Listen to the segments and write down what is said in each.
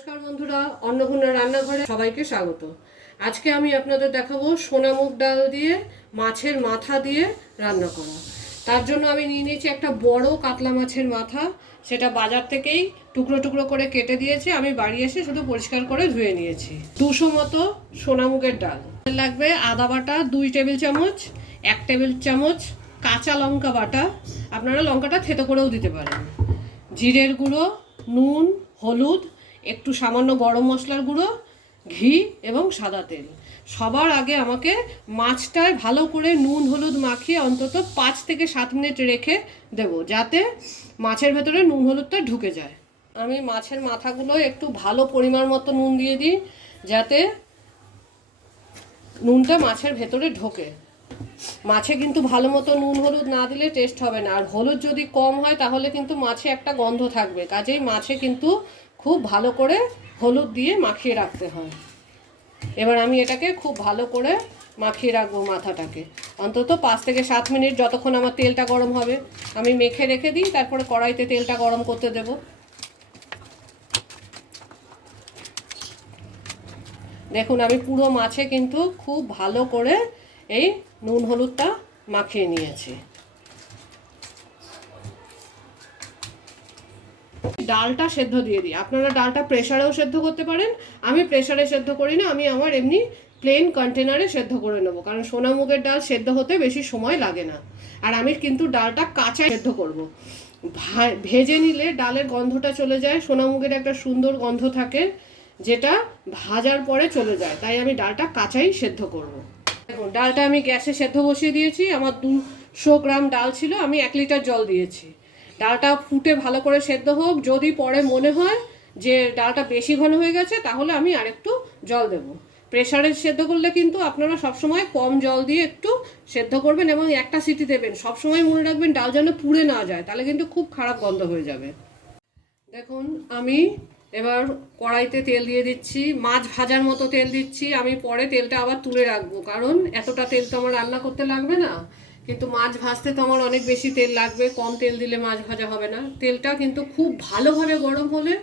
নমস্কার বন্ধুরা, অন্নপূর্ণা রান্নাঘরে সবাইকে স্বাগত। আজকে আমি আপনাদের দেখাবো সোনা মুগ ডাল দিয়ে মাছের মাথা দিয়ে রান্না করা। তার জন্য আমি নিয়ে নিয়েছি একটা বড় কাতলা মাছের মাথা। সেটা বাজার থেকেই টুকরো টুকরো করে কেটে দিয়েছি, আমি বাড়ি এসে শুধু পরিষ্কার করে ধুয়ে নিয়েছি। 200 মতো সোনা মুগের ডাল লাগবে। আদা বাটা 2 টেবিল চামচ, 1 টেবিল চামচ কাঁচা লঙ্কা বাটা, আপনারা লঙ্কাটা থেতো করেও দিতে পারেন, জিরের গুঁড়ো, নুন, হলুদ, একটু সামান্য গরম মশলার গুঁড়ো, ঘি এবং সাদা তেল। সবার আগে আমাকে মাছটায় ভালো করে নুন হলুদ মাখিয়ে অন্তত 5 থেকে 7 মিনিট রেখে দেব, যাতে মাছের ভেতরে নুন হলুদটা ঢুকে যায়। আমি মাছের মাথাগুলো একটু ভালো পরিমাণ মতো নুন দিয়ে দিই, যাতে নুনটা মাছের ভেতরে ঢোকে। মাছে কিন্তু ভালো মতো নুন হলুদ না দিলে টেস্ট হবে না, আর হলুদ যদি কম হয় তাহলে কিন্তু মাছে একটা গন্ধ থাকবে। কাজেই মাছে কিন্তু খুব ভালো করে হলুদ দিয়ে মাখিয়ে রাখতে হয়। এবার আমি এটাকে খুব ভালো করে মাখিয়ে রাখবো মাথাটাকে অন্তত 5 থেকে 7 মিনিট, যতক্ষণ আমার তেলটা গরম হবে। আমি মেখে রেখে দিই, তারপরে কড়াইতে তেলটা গরম করতে দেব। দেখুন, আমি পুরো মাছে কিন্তু খুব ভালো করে এই নুন হলুদটা মাখিয়ে নিয়েছি। ডালটা সেদ্ধ দিয়ে দিই। আপনারা ডালটা প্রেসারেও সেদ্ধ করতে পারেন, আমি প্রেসারে সেদ্ধ করি না, আমি আমার এমনি প্লেন কন্টেনারে সেদ্ধ করে নেব, কারণ সোনা মুগের ডাল সেদ্ধ হতে বেশি সময় লাগে না। আর আমি কিন্তু ডালটা কাঁচা সেদ্ধ করব। ভেজে নিলে ডালের গন্ধটা চলে যায়, সোনা মুগের একটা সুন্দর গন্ধ থাকে, যেটা ভাজার পরে চলে যায়, তাই আমি ডালটা কাঁচাই সেদ্ধ করব। দেখুন, ডালটা আমি গ্যাসে সেদ্ধ বসিয়ে দিয়েছি। আমার 200 গ্রাম ডাল ছিল, আমি 1 লিটার জল দিয়েছি। ডালটা ফুটে ভালো করে সেদ্ধ হোক। যদি পরে মনে হয় যে ডালটা বেশি ঘন হয়ে গেছে, তাহলে আমি আরেকটু জল দেব। প্রেসারে সেদ্ধ করলে কিন্তু আপনারা সবসময় কম জল দিয়ে একটু সেদ্ধ করবেন এবং একটা সিটি দেবেন। সবসময় মনে রাখবেন ডাল যেন পুড়ে না যায়, তাহলে কিন্তু খুব খারাপ গন্ধ হয়ে যাবে। দেখুন, আমি এবার কড়াইতে তেল দিয়ে দিচ্ছি, মাছ ভাজার মতো তেল দিচ্ছি। আমি পরে তেলটা আবার তুলে রাখবো, কারণ এতটা তেল তো আমার রান্না করতে লাগবে না, কিন্তু মাছ ভাজতে তো আমার অনেক বেশি তেল লাগবে। কম তেল দিলে মাছ ভাজা হবে না। তেলটা কিন্তু খুব ভালোভাবে গরম হলে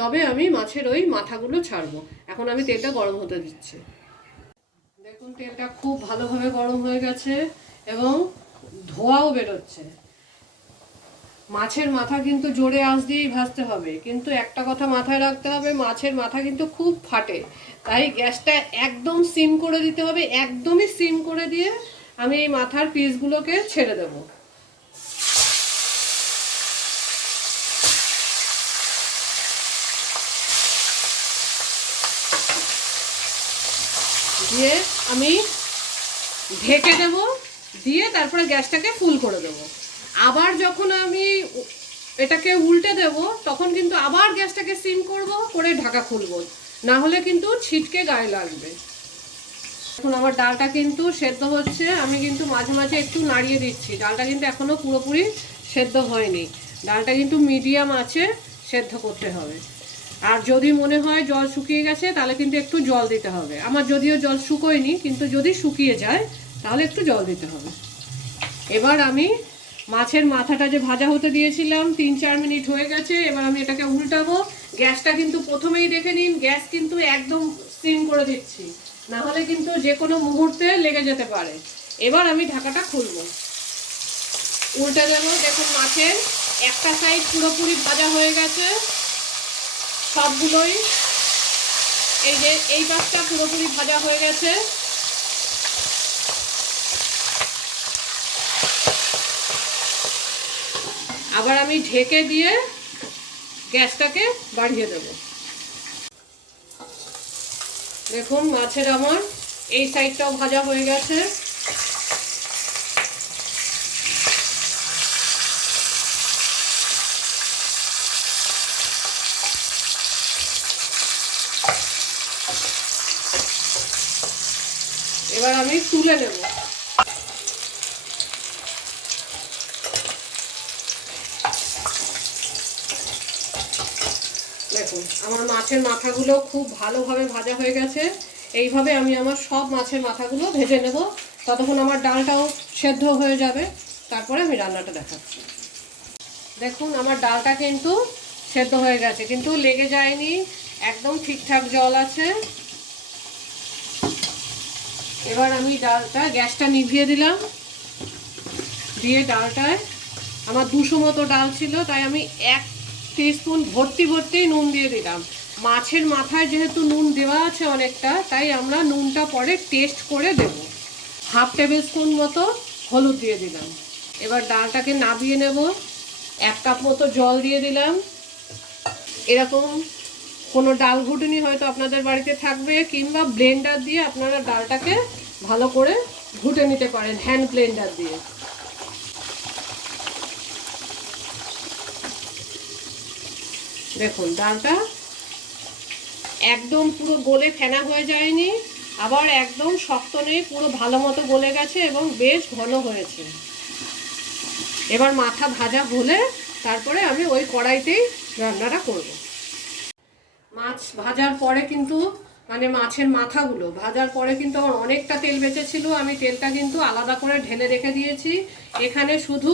তবে আমি মাছের ওই মাথাগুলো ছাড়বো। এখন আমি তেলটা গরম হতে দিচ্ছি। দেখুন, তেলটা খুব ভালোভাবে গরম হয়ে গেছে এবং ধোঁয়াও বেরোচ্ছে। মাছের মাথা কিন্তু জোরে আঁচ দিয়েই ভাজতে হবে, কিন্তু একটা কথা মাথায় রাখতে হবে, মাছের মাথা কিন্তু খুব ফাটে, তাই গ্যাসটা একদম সিম করে দিতে হবে। একদমই সিম করে দিয়ে আমি এই মাথার পিসগুলোকে ছেড়ে দেব। দিয়ে আমি ঢেকে দেব, দিয়ে তারপরে গ্যাসটাকে ফুল করে দেব। আবার যখন আমি এটাকে উল্টে দেব, তখন কিন্তু আবার গ্যাসটাকে সিম করব, করে ঢাকা খুলব, না হলে কিন্তু ছিটকে গায়ে লাগবে। এখন আমার ডালটা কিন্তু সেদ্ধ হচ্ছে, আমি কিন্তু মাঝে মাঝে একটু নাড়িয়ে দিচ্ছি। ডালটা কিন্তু এখনো পুরোপুরি সেদ্ধ হয়নি, ডালটা কিন্তু মিডিয়াম আঁচে সেদ্ধ করতে হবে। আর যদি মনে হয় জল শুকিয়ে গেছে, তাহলে কিন্তু একটু জল দিতে হবে। আমার যদিও জল শুকোয়নি, কিন্তু যদি শুকিয়ে যায় তাহলে একটু জল দিতে হবে। এবার আমি মাছের মাথাটা যে ভাজা হতে দিয়েছিলাম, 3-4 মিনিট হয়ে গেছে। এবার আমি এটাকে উল্টাবো। গ্যাসটা কিন্তু প্রথমেই দেখে নিন, গ্যাস কিন্তু একদম সিম করে দিচ্ছি, না হলে কিন্তু যে কোনো মুহূর্তে লেগে যেতে পারে। এবার আমি ঢাকাটা খুলবো, উল্টে দেবো। দেখুন, মাছের একটা সাইড পুরোপুরি ভাজা হয়ে গেছে সবগুলোই। এই যে এই পাশটা পুরোপুরি ভাজা হয়ে গেছে। আবার আমি ঢেকে দিয়ে গ্যাসটাকে বাড়িয়ে দেব। দেখুন, মাছের আমার এই সাইডটাও ভাজা হয়ে গেছে। এবার আমি তুলে নেব। দেখুন, আমার মাছের মাথাগুলো খুব ভালোভাবে ভাজা হয়ে গেছে। এইভাবে আমি আমার সব মাছের মাথাগুলো ভেজে নেব, ততক্ষণ আমার ডালটাও সেদ্ধ হয়ে যাবে, তারপরে আমি রান্নাটা দেখাচ্ছি। দেখুন, আমার ডালটা কিন্তু সেদ্ধ হয়ে গেছে, কিন্তু লেগে যায়নি। একদম ঠিকঠাক জল আছে। এবার আমি ডালটা, গ্যাসটা নিভিয়ে দিলাম, দিয়ে ডালটায়, আমার 200 মতো ডাল ছিল, তাই আমি 1 টিস্পুন ভর্তি ভর্তি নুন দিয়ে দিলাম। মাছের মাথায় যেহেতু নুন দেওয়া আছে অনেকটা, তাই আমরা নুনটা পরে টেস্ট করে দেব। 1/2 টেবিল স্পুন মতো হলুদ দিয়ে দিলাম। এবার ডালটাকে নাবিয়ে নেব। 1 কাপ মতো জল দিয়ে দিলাম। এরকম কোনো ডাল ঘুটুনি হয়তো আপনাদের বাড়িতে থাকবে, কিংবা ব্লেন্ডার দিয়ে আপনারা ডালটাকে ভালো করে ঘুটে নিতে পারেন, হ্যান্ড ব্লেন্ডার দিয়ে। দেখুন ডালটা একদম পুরো গলে ফেনা হয়ে যায়নি, আবার একদম শক্ত নেই, পুরো ভালো মতো গলে গেছে এবং বেশ ঘন হয়েছে। এবার মাথা ভাজা হলে তারপরে আমি ওই কড়াইতেই রান্নাটা করব। মাছ ভাজার পরে কিন্তু, মানে মাছের মাথাগুলো ভাজার পরে কিন্তু আমার অনেকটা তেল বেঁচেছিল। আমি তেলটা কিন্তু আলাদা করে ঢেলে রেখে দিয়েছি। এখানে শুধু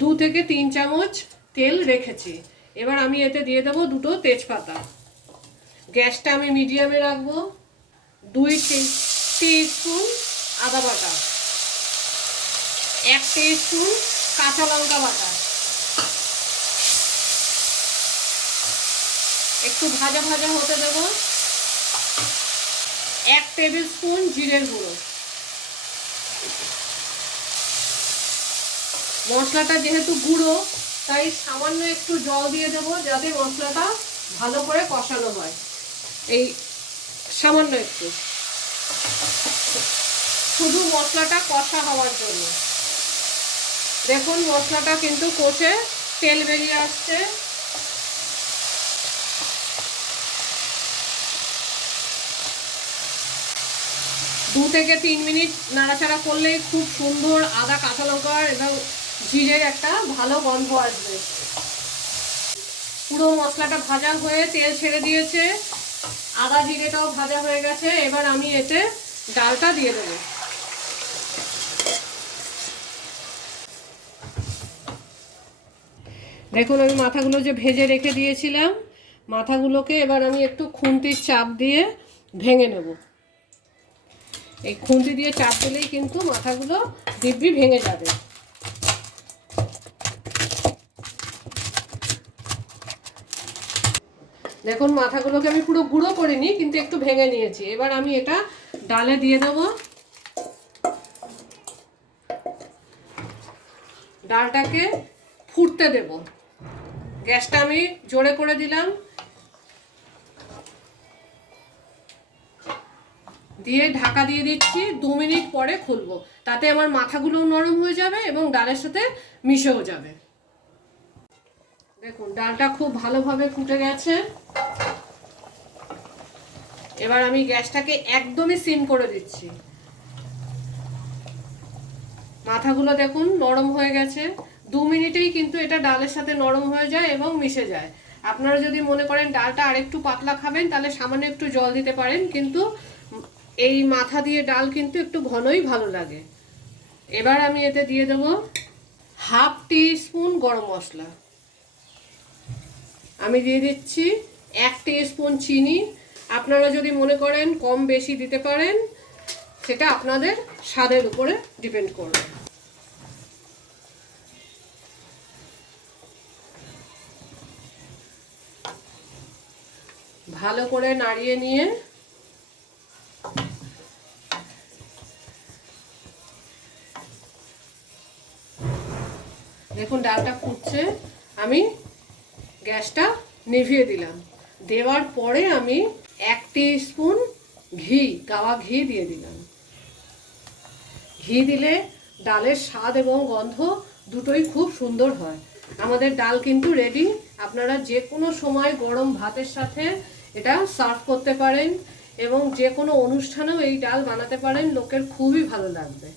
2 থেকে 3 চামচ তেল রেখেছি। এবার আমি এতে দিয়ে দেবো 2টো তেজপাতা। গ্যাসটা আমি মিডিয়ামে রাখবো। 2 টিস্পুন আদা বাটা, 1 টিস্পুন কাঁচা লঙ্কা বাটা, একটু ভাজা ভাজা হতে দেব। 1 টেবিল স্পুন জিরের গুঁড়ো। মশলাটা যেহেতু গুঁড়ো, তাই সামান্য একটু জল দিয়ে দেব, যাতে মশলাটা ভালো করে কষানো হয়। এই সামান্য একটু, শুধু মশলাটা কষা হওয়ার জন্য। দেখুন মশলাটা কিন্তু কষে তেল বেরিয়ে আসছে। দু থেকে 3 মিনিট নাড়াচাড়া করলেই খুব সুন্দর আদা, কাঁচা লঙ্কার এবং জিরের একটা ভালো গন্ধ আসবে। পুরো মশলাটা ভাজা হয়ে তেল ছেড়ে দিয়েছে, আদা জিরেটাও ভাজা হয়ে গেছে। এবার আমি এতে ডালটা দিয়ে দেবো। দেখুন আমি মাথাগুলো যে ভেজে রেখে দিয়েছিলাম, মাথাগুলোকে এবার আমি একটু খুন্তির চাপ দিয়ে ভেঙে নেব। এই খুন্তি দিয়ে চাপ দিলেই কিন্তু মাথাগুলো দিব্যি ভেঙে যাবে। দেখুন মাথাগুলোকে আমি পুরো গুঁড়ো করিনি, কিন্তু একটু ভেঙে নিয়েছি। এবার আমি এটা ডালে দিয়ে দেব। ডালটাকে ফুটতে দেব। গ্যাসটা আমি জোরে করে দিলাম, দিয়ে ঢাকা দিয়ে দিচ্ছি। 2 মিনিট পরে খুলবো, তাতে আমার মাথাগুলোও নরম হয়ে যাবে এবং ডালের সাথে মিশেও যাবে। দেখুন ডালটা খুব ভালোভাবে ফুটে গেছে। এবার আমি গ্যাসটাকে একদমই সিম করে দিচ্ছি। মাথাগুলো দেখুন নরম হয়ে গেছে। 2 মিনিটেই কিন্তু এটা ডালের সাথে নরম হয়ে যায় এবং মিশে যায়। আপনারা যদি মনে করেন ডালটা আরেকটু পাতলা খাবেন, তাহলে সামান্য একটু জল দিতে পারেন, কিন্তু এই মাথা দিয়ে ডাল কিন্তু একটু ঘনই ভালো লাগে। এবার আমি এতে দিয়ে দেব 1/2 টিস্পুন গরম মশলা। আমি দিয়ে দিচ্ছি 1 টিস্পুন চিনি। আপনারা যদি মনে করেন কম বেশি দিতে পারেন, সেটা আপনাদের স্বাদের উপরে ডিপেন্ড করবে। ভালো করে নাড়িয়ে নিয়ে দেখুন ডালটা ফুটছে। আমি গ্যাসটা নিভিয়ে দিলাম। দেওয়ার পরে আমি 1 টিস্পুন ঘি, গাওয়া ঘি দিয়ে দিলাম। ঘি দিলে ডালের স্বাদ এবং গন্ধ দুটোই খুব সুন্দর হয়। আমাদের ডাল কিন্তু রেডি। আপনারা যে কোনো সময় গরম ভাতের সাথে এটা সার্ভ করতে পারেন এবং যে কোনো অনুষ্ঠানেও এই ডাল বানাতে পারেন, লোকের খুবই ভালো লাগবে।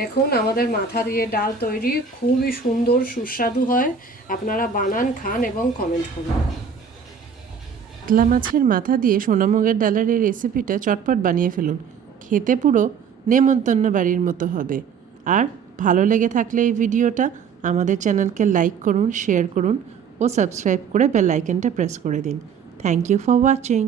দেখুন আমাদের মাথা দিয়ে ডাল তৈরি, খুবই সুন্দর সুস্বাদু হয়। আপনারা বানান, খান এবং কমেন্ট করুন। কাতলা মাছের মাথা দিয়ে সোনামুগের ডালের এই রেসিপিটা চটপট বানিয়ে ফেলুন। খেতে পুরো নেমন্তন্ন বাড়ির মতো হবে। আর ভালো লেগে থাকলে এই ভিডিওটা আমাদের চ্যানেলকে লাইক করুন, শেয়ার করুন ও সাবস্ক্রাইব করে বেল আইকনটা প্রেস করে দিন। Thank you for watching.